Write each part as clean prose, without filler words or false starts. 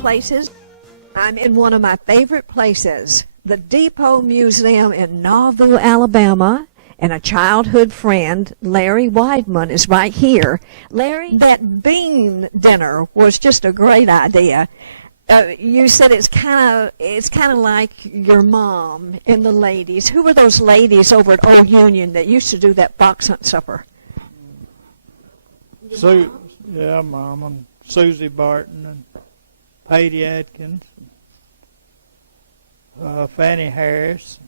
places. I'm in one of my favorite places, the Depot Museum in Nauvoo, Alabama, and a childhood friend, Larry Wideman, is right here. Larry, that bean dinner was just a great idea. You said it's kind of like your mom and the ladies. Who were those ladies over at Old Union that used to do that fox hunt supper? Mom, and Susie Barton and Patty Atkins, Fanny Harris.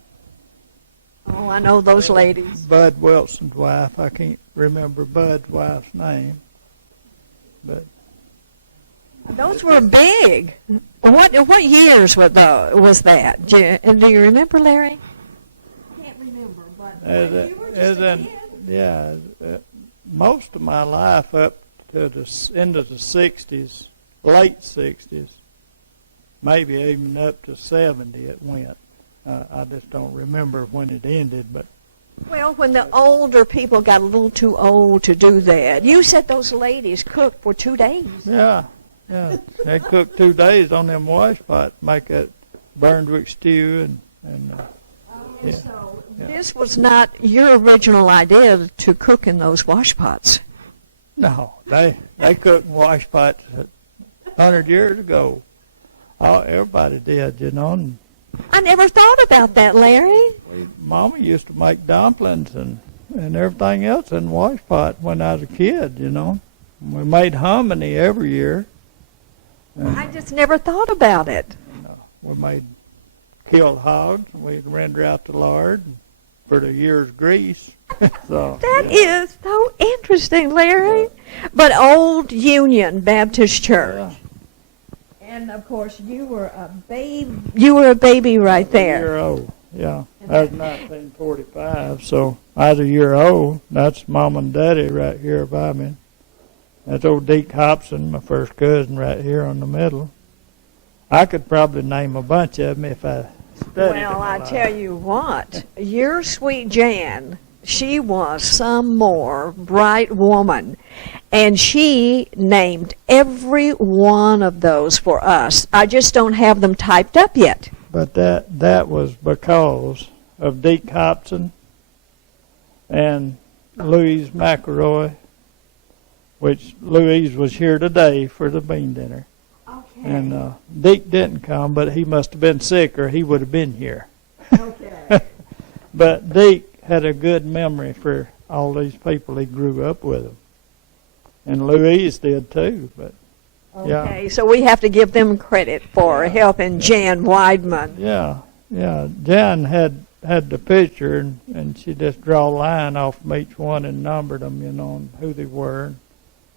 Oh, I know those ladies. Bud Wilson's wife. I can't remember Bud's wife's name, but those were big. What years was that? Do you remember, Larry? I can't remember, but you were just a kid. Most of my life up to into the 60s, late 60s, maybe even up to 70 it went. I just don't remember when it ended, but. Well, when the older people got a little too old to do that, you said those ladies cooked for 2 days. Yeah. They cooked 2 days on them wash pots, make that Burnswick stew So this was not your original idea to cook in those wash pots. No, they cooked in wash pots 100 years ago. Everybody did, you know. And I never thought about that, Larry. Mama used to make dumplings and everything else in wash pot when I was a kid, you know. We made hominy every year. I just never thought about it. We made killed hogs, and we'd render out the lard for the year's grease. That is so interesting, Larry. But Old Union Baptist Church. Yeah. And of course, you were a babe. You were a baby right there. A year old, yeah. That was 1945, so I was a year old. That's Mom and Daddy right here by me. That's old Deke Hobson, my first cousin, right here on the middle. I could probably name a bunch of them if I studied. Well, I tell you what, your sweet Jan, she was some more bright woman, and she named every one of those for us. I just don't have them typed up yet. But that was because of Deke Hobson and Louise McElroy, which Louise was here today for the bean dinner. Okay. And Deke didn't come, but he must have been sick or he would have been here. Okay. But Deke had a good memory for all these people he grew up with them. And Louise did too, but okay, so we have to give them credit for helping Jan Wideman. Yeah. Jan had the picture, and she just draw a line off from each one and numbered them, you know, and who they were and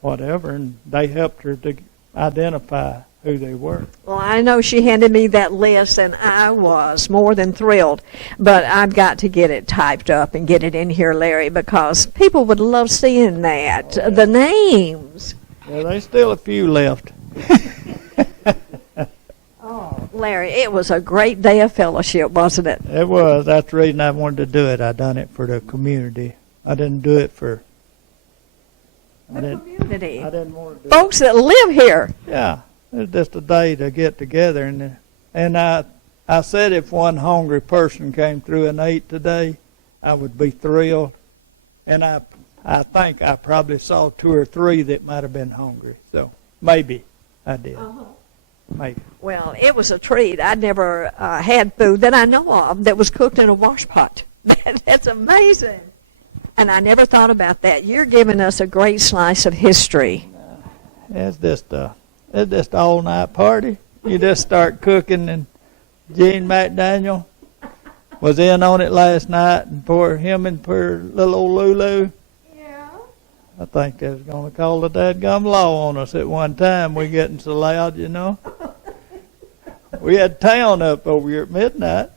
whatever, and they helped her to identify who they were. Well, I know she handed me that list, and I was more than thrilled. But I've got to get it typed up and get it in here, Larry, because people would love seeing that. The names. Yeah, there's still a few left. Oh, Larry, it was a great day of fellowship, wasn't it? It was. That's the reason I wanted to do it. I done it for the community. I didn't do it for the community. I didn't want to do folks that live here. Yeah. It's just a day to get together, and I said if one hungry person came through and ate today, I would be thrilled. And I think I probably saw 2 or 3 that might have been hungry. So maybe I did. Maybe. Well, it was a treat. I'd never had food that I know of that was cooked in a wash pot. That's amazing. And I never thought about that. You're giving us a great slice of history. It's just all-night party. You just start cooking, and Gene McDaniel was in on it last night, and poor little old Lulu. Yeah. I think they was going to call the dadgum law on us at one time. We getting so loud, you know. We had town up over here at midnight.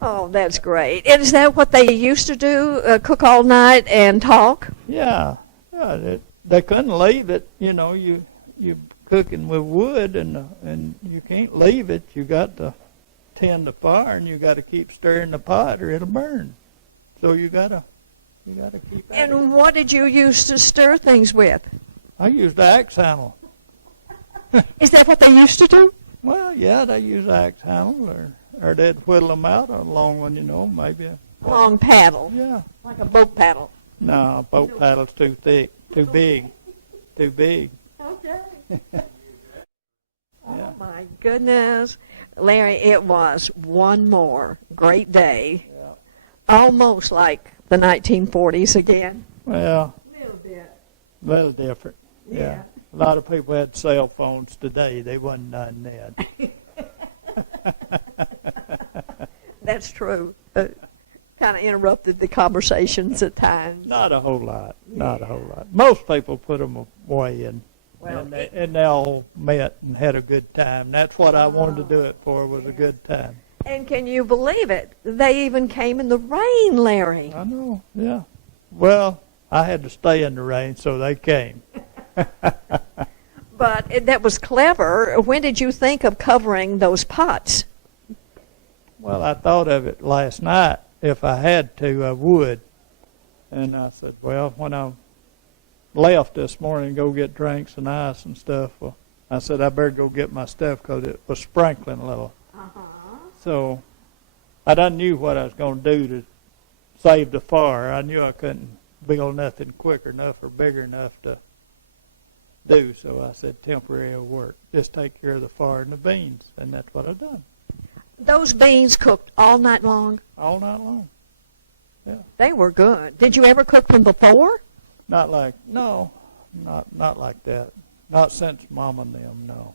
Oh, that's great. And is that what they used to do, cook all night and talk? Yeah. They couldn't leave it, you know. You cooking with wood, and you can't leave it. You got to tend the fire, and you got to keep stirring the pot, or it'll burn. So you got to keep. And what did you use to stir things with? I used the axe handle. Is that what they used to do? Well, yeah, they use axe handle, or they'd whittle them out on a long one, maybe. Long paddle, Yeah. like a boat paddle. No, boat paddle's too thick, too big. Okay. Oh, my goodness. Larry, it was one more great day. Yeah. Almost like the 1940s again. Well, A little bit. a little different. Yeah. A lot of people had cell phones today. They wasn't none then. That's true. Kind of interrupted the conversations at times. Not a whole lot. Not a whole lot. Most people put them away, and they all met and had a good time. That's what I wanted to do it for, was a good time. And can you believe it? They even came in the rain, Larry. I know, yeah. Well, I had to stay in the rain, so they came. But that was clever. When did you think of covering those pots? Well, I thought of it last night. If I had to, I would. And I said, well, when I left this morning to go get drinks and ice and stuff, I said I better go get my stuff because it was sprinkling a little. So I done knew what I was going to do to save the fire. I knew I couldn't build nothing quick enough or big enough to do. So I said temporary will work. Just take care of the fire and the beans. And that's what I've done. Those beans cooked all night long? All night long. Yeah. They were good. Did you ever cook them before? Not like that. Not since Mom and them, no.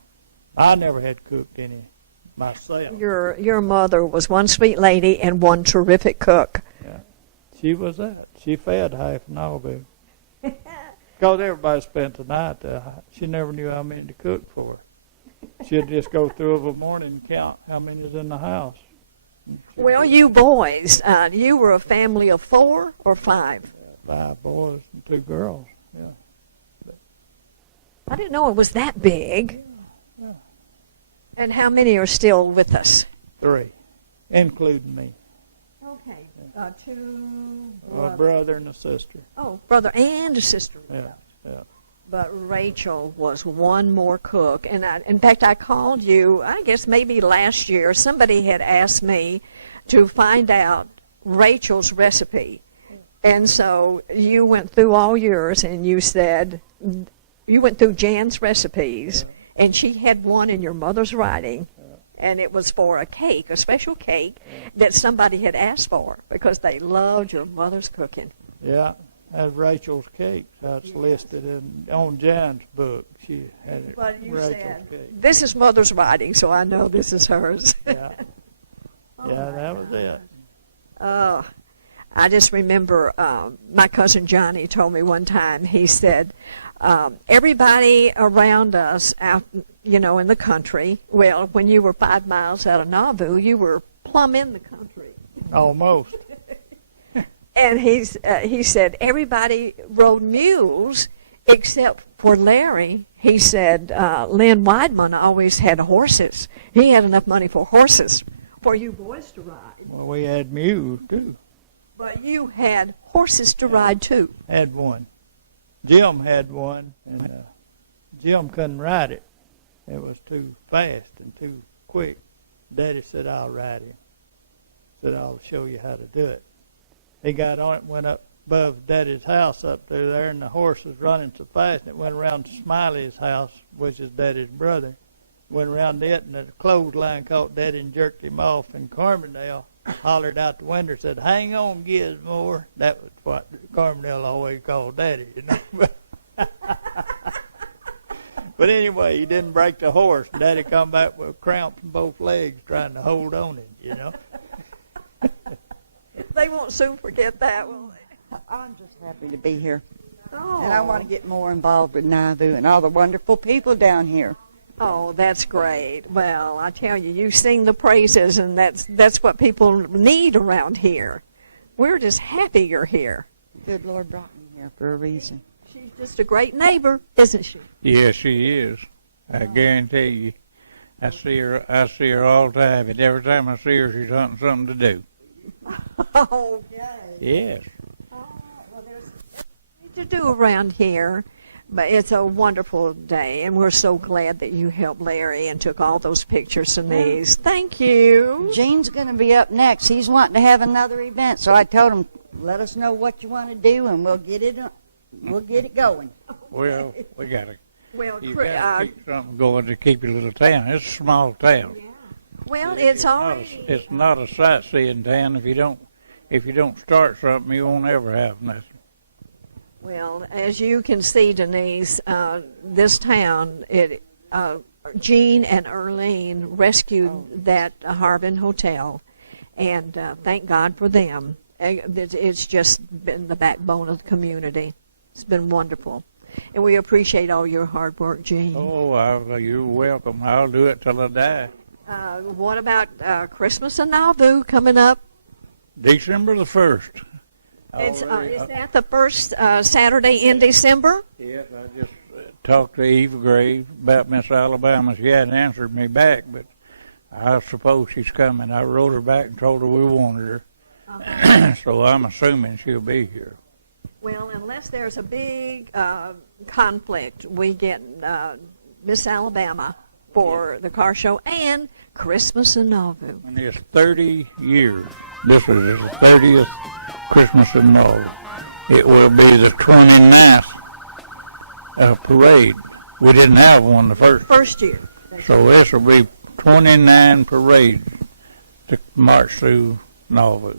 I never had cooked any myself. Your mother was one sweet lady and one terrific cook. Yeah. She was that. She fed half Nauvoo. Because everybody spent the night there. She never knew how many to cook for. She'd just go through of a morning and count how many is in the house. Well, you boys, you were a family of 4 or 5? 5 boys and 2 girls, yeah. I didn't know it was that big. Yeah. And how many are still with us? 3, including me. Okay, 2 A brother and a sister. Oh, brother and a sister. Yeah, yeah. But Rachel was one more cook. And in fact, I called you, I guess maybe last year. Somebody had asked me to find out Rachel's recipe. And so you went through all yours, and you said, you went through Jan's recipes, and she had one in your mother's writing. And it was for a cake, a special cake that somebody had asked for because they loved your mother's cooking. Yeah. Had Rachel's cake. That's listed on Jan's book. She had it. But you Rachel's said, cake. this is mother's writing, so I know this is hers. Yeah. Yeah, that was it. Oh, I just remember my cousin Johnny told me one time, he said, everybody around us out, in the country, well, when you were 5 miles out of Nauvoo, you were plumb in the country. Almost. And he said everybody rode mules except for Larry. He said Len Wideman always had horses. He had enough money for horses for you boys to ride. Well, we had mules, too. But you had horses to ride, too. Had one. Jim had one, and Jim couldn't ride it. It was too fast and too quick. Daddy said, I'll ride him. Said, I'll show you how to do it. He got on it, went up above Daddy's house up through there, and the horse was running so fast, and it went around Smiley's house, which is Daddy's brother. Went around it, and the clothesline caught Daddy and jerked him off, and Carbondale hollered out the window, said, hang on, Gizmore. That was what Carbondale always called Daddy, But anyway, he didn't break the horse, and Daddy come back with cramps in both legs trying to hold on him, They won't soon forget that, will they? I'm just happy to be here. Oh. And I want to get more involved with Nauvoo and all the wonderful people down here. Oh, that's great. Well, I tell you, you sing the praises, and that's what people need around here. We're just happy you're here. Good Lord brought me here for a reason. She's just a great neighbor, isn't she? Yes, she is. I guarantee you. I see her all the time, and every time I see her, she's hunting something to do. Okay. Yes. Well, there's nothing to do around here, But it's a wonderful day, and we're so glad that you helped Larry and took all those pictures, Denise. Thank you. Gene's going to be up next. He's wanting to have another event, so I told him, let us know what you want to do, and we'll get it going. Well, we gotta. Well, You gotta keep something going to keep your little town. It's a small town. well, it's already. It's not a sightseeing town. If you don't start something, you won't ever have nothing. Well, as you can see, Denise, this town, Gene and Earlene rescued that Harbin Hotel, and thank God for them. It's just been the backbone of the community. It's been wonderful. And we appreciate all your hard work, Gene. Oh, you're welcome. I'll do it till I die. What about Christmas in Nauvoo coming up? December the 1st. Is that the first Saturday in December? Yes, I just talked to Eva Grave about Miss Alabama. She hadn't answered me back, but I suppose she's coming. I wrote her back and told her we wanted her. So I'm assuming she'll be here. Well, unless there's a big conflict, we get Miss Alabama for the car show and Christmas in Nauvoo. And it's 30 years. This is the 30th Christmas in Nauvoo. It will be the 29th parade. We didn't have one the first year. So this will be 29 parades to march through Nauvoo.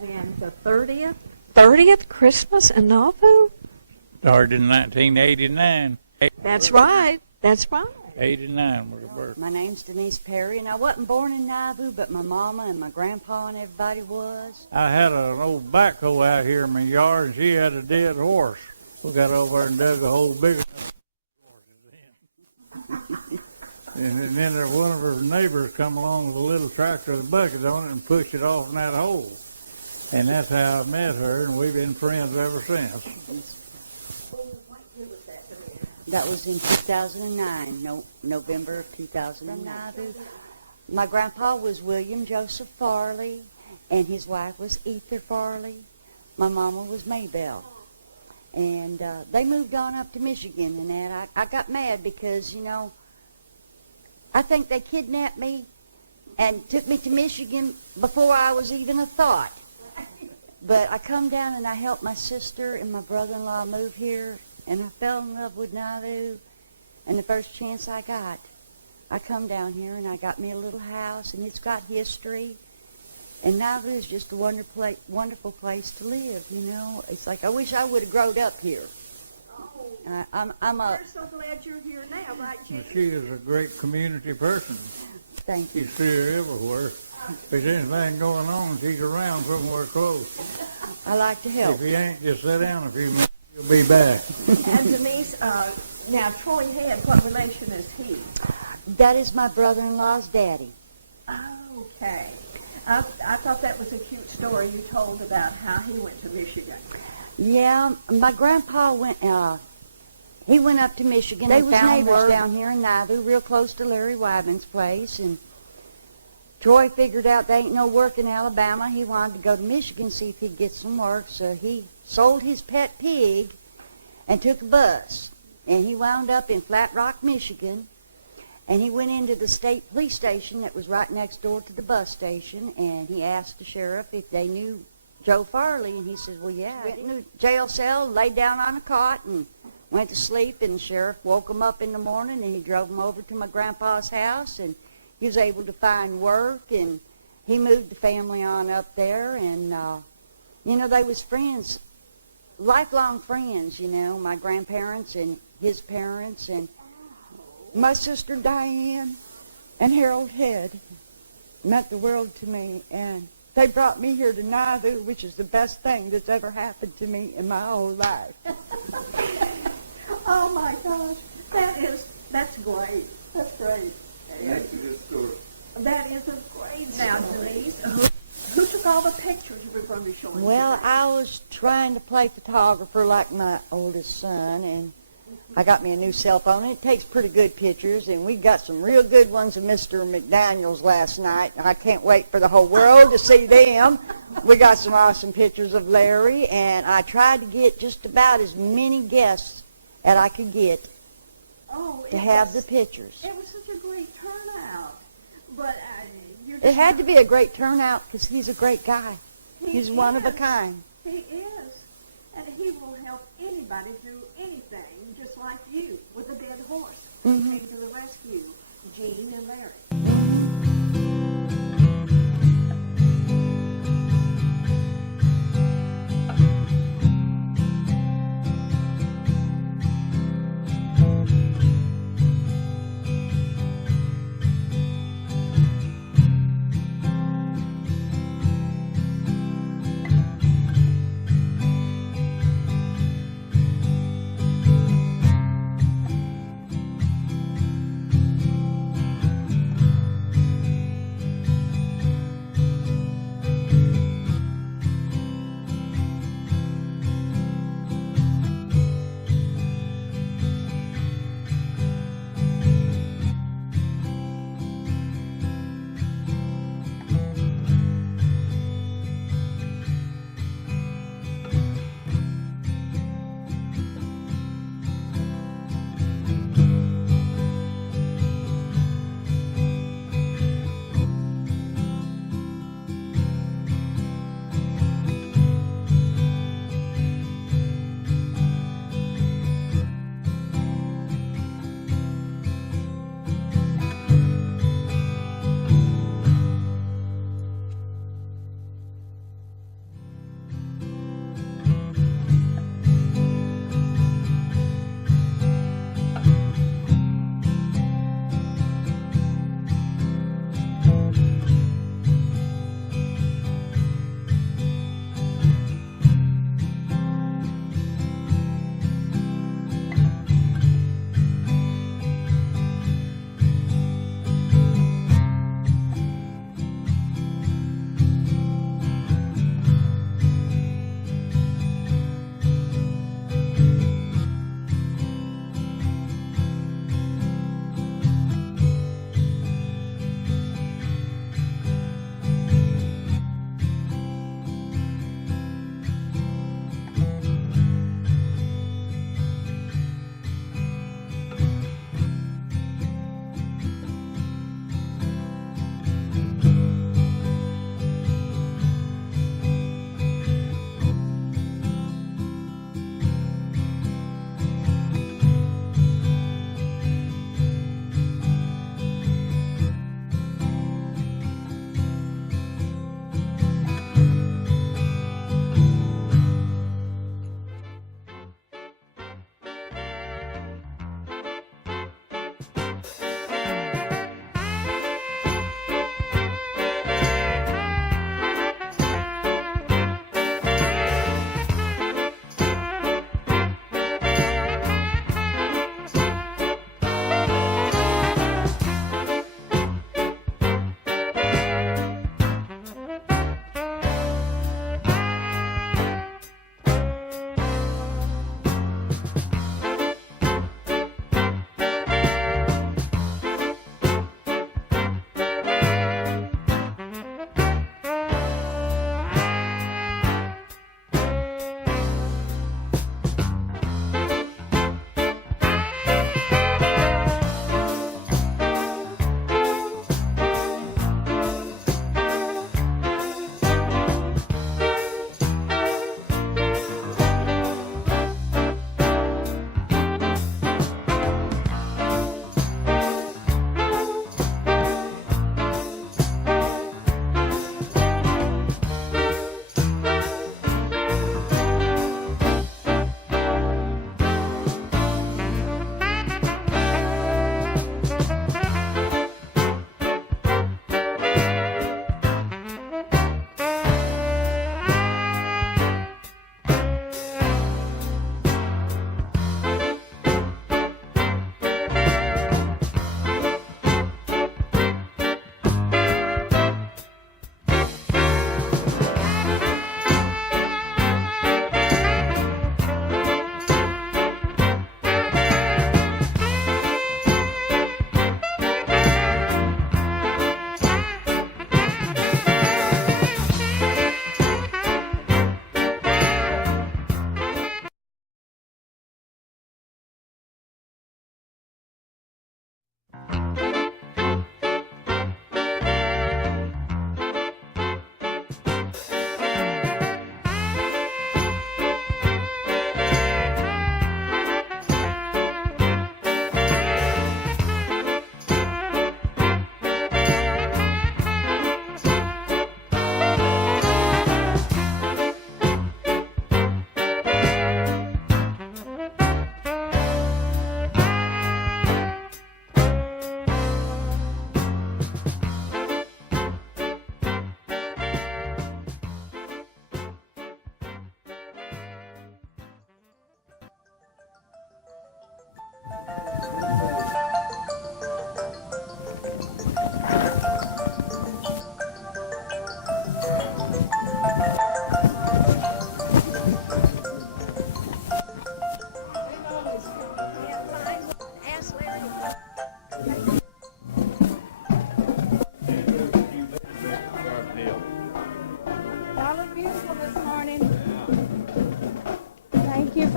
And the 30th Christmas in Nauvoo? Started in 1989. That's right. 89 was the birth. My name's Denise Perry, and I wasn't born in Nauvoo, but my mama and my grandpa and everybody was. I had an old backhoe out here in my yard, and she had a dead horse. We got over and dug a hole big enough. And then one of her neighbors come along with a little tractor with a bucket on it and pushed it off in that hole. And that's how I met her, and we've been friends ever since. That was in 2009, November of 2009. My grandpa was William Joseph Farley, and his wife was Ether Farley. My mama was Maybelle. And they moved on up to Michigan, and that I got mad because, I think they kidnapped me and took me to Michigan before I was even a thought. But I come down and I helped my sister and my brother-in-law move here, and I fell in love with Nauvoo. And the first chance I got, I come down here and I got me a little house, and it's got history. And Nauvoo is just a wonderful place to live, It's like I wish I would have grown up here. We're so glad you're here now, right, Gene? She is a great community person. Thank you. You see her everywhere. If there's anything going on, she's around somewhere close. I like to help. If you ain't, just sit down a few minutes, you'll be back. And Denise, now Troy Head, what relation is he? That is my brother-in-law's daddy. Okay. I thought that was a cute story you told about how he went to Michigan. Yeah, my grandpa went. He went up to Michigan. They was neighbors down here in Nauvoo, real close to Larry Wideman's place, and Troy figured out there ain't no work in Alabama. He wanted to go to Michigan, see if he'd get some work, so he sold his pet pig and took a bus, and he wound up in Flat Rock, Michigan. And he went into the state police station that was right next door to the bus station, and he asked the sheriff if they knew Joe Farley, and he said, well, yeah. Went in the jail cell, laid down on a cot, and went to sleep, and the sheriff woke him up in the morning, and he drove him over to my grandpa's house, and he was able to find work, and he moved the family on up there, and, they was friends, lifelong friends, my grandparents and his parents, and my sister Diane and Harold Head meant the world to me, and they brought me here to Nauvoo, which is the best thing that's ever happened to me in my whole life. Oh my gosh, that's great. That's great. That's a good story. That is a great now, Denise. Who took all the pictures we're going to be showing? Well, I was trying to play photographer like my oldest son, and I got me a new cell phone. It takes pretty good pictures, and we got some real good ones of Mr. McDaniels last night. I can't wait for the whole world to see them. We got some awesome pictures of Larry, and I tried to get just about as many guests that I could get Oh, to have the pictures. It was such a great turnout. But you're It had to be a great turnout because he's a great guy. He's one of a kind. He is. And he will help anybody do anything, just like you, with a dead horse. He came to the rescue, Jean and Larry.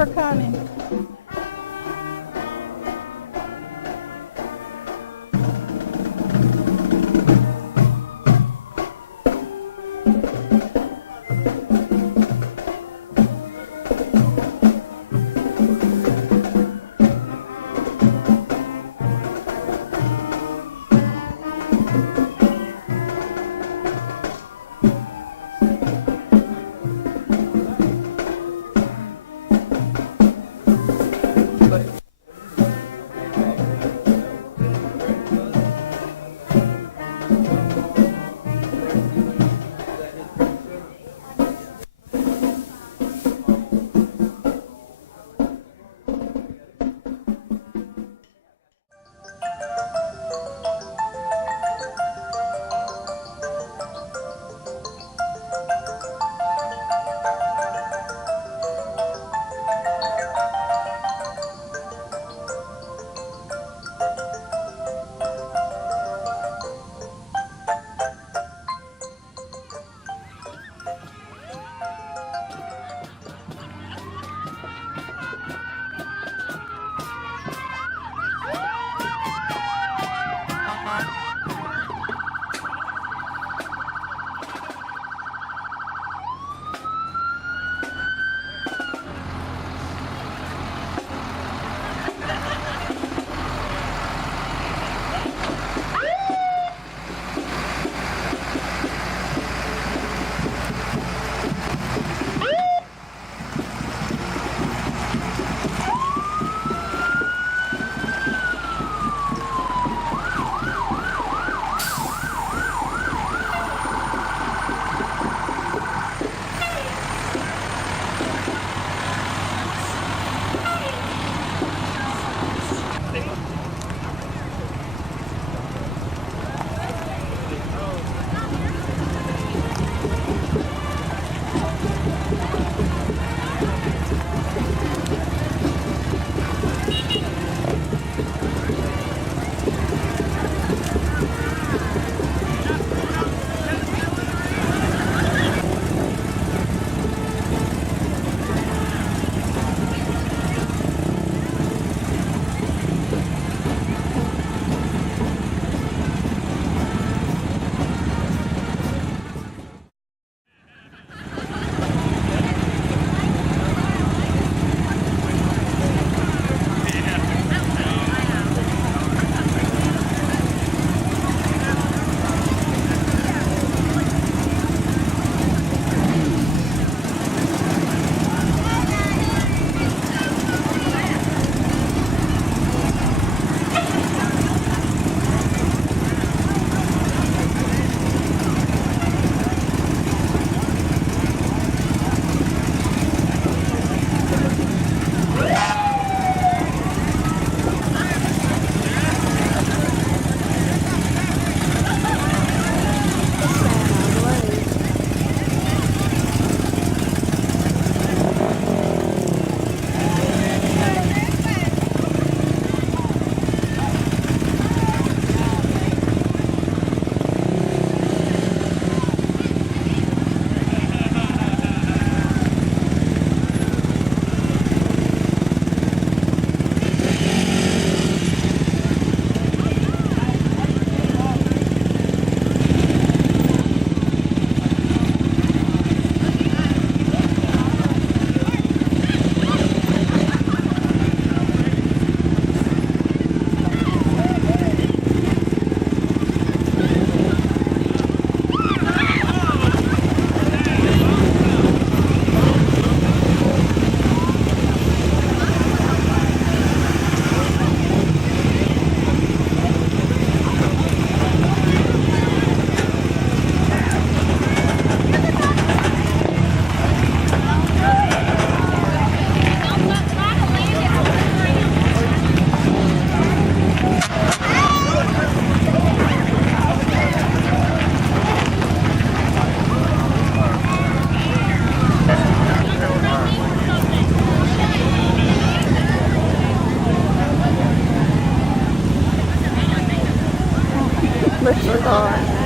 for coming. Mr. God.